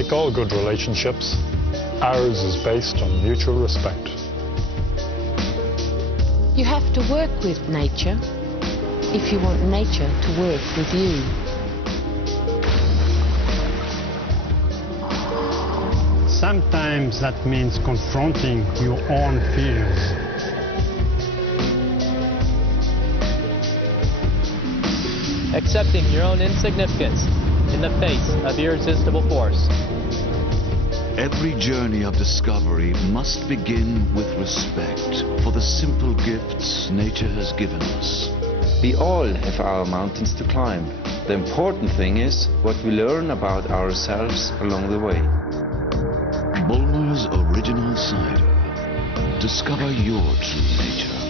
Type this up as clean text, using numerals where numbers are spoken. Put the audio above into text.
Like all good relationships, ours is based on mutual respect. You have to work with nature if you want nature to work with you. Sometimes that means confronting your own fears. Accepting your own insignificance in the face of irresistible force. Every journey of discovery must begin with respect for the simple gifts nature has given us. We all have our mountains to climb. The important thing is what we learn about ourselves along the way. Bulmers Original Cider. Discover your true nature.